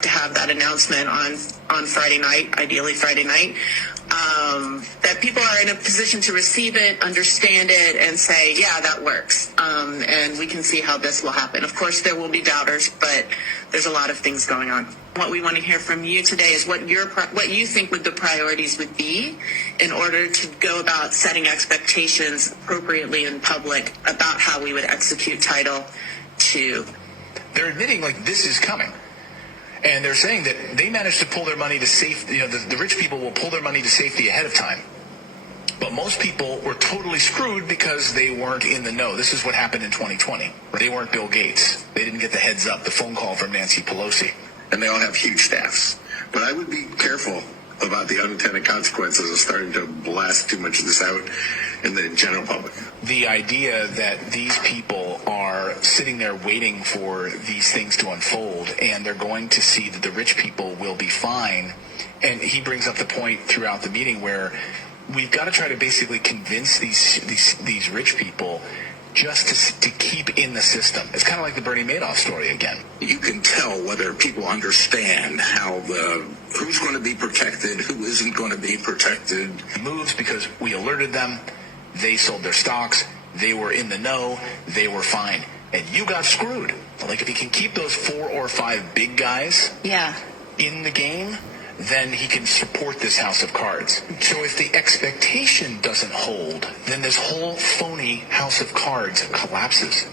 to have that announcement on Friday night, ideally Friday night, that people are in a position to receive it, understand it, and say, yeah, that works. And we can see how this will happen. Of course, there will be doubters, but there's a lot of things going on. What we want to hear from you today is what you think the priorities would be in order to go about setting expectations appropriately in public about how we would execute Title II. They're admitting, like, this is coming. And they're saying that they managed to pull their money to safety. The rich people will pull their money to safety ahead of time. But most people were totally screwed because they weren't in the know. This is what happened in 2020. They weren't Bill Gates. They didn't get the heads up, the phone call from Nancy Pelosi. And they all have huge staffs. But I would be careful about the unintended consequences of starting to blast too much of this out in the general public. The idea that these people are sitting there waiting for these things to unfold, and they're going to see that the rich people will be fine. And he brings up the point throughout the meeting where we've got to try to basically convince these rich people just to keep in the system. It's kind of like the Bernie Madoff story again. You can tell whether people understand how who's going to be protected, who isn't going to be protected. Moves because we alerted them. They sold their stocks. They were in the know. They were fine. And you got screwed. Like, if he can keep those 4 or 5 big guys in the game, then he can support this house of cards. So if the expectation doesn't hold, then this whole phony house of cards collapses.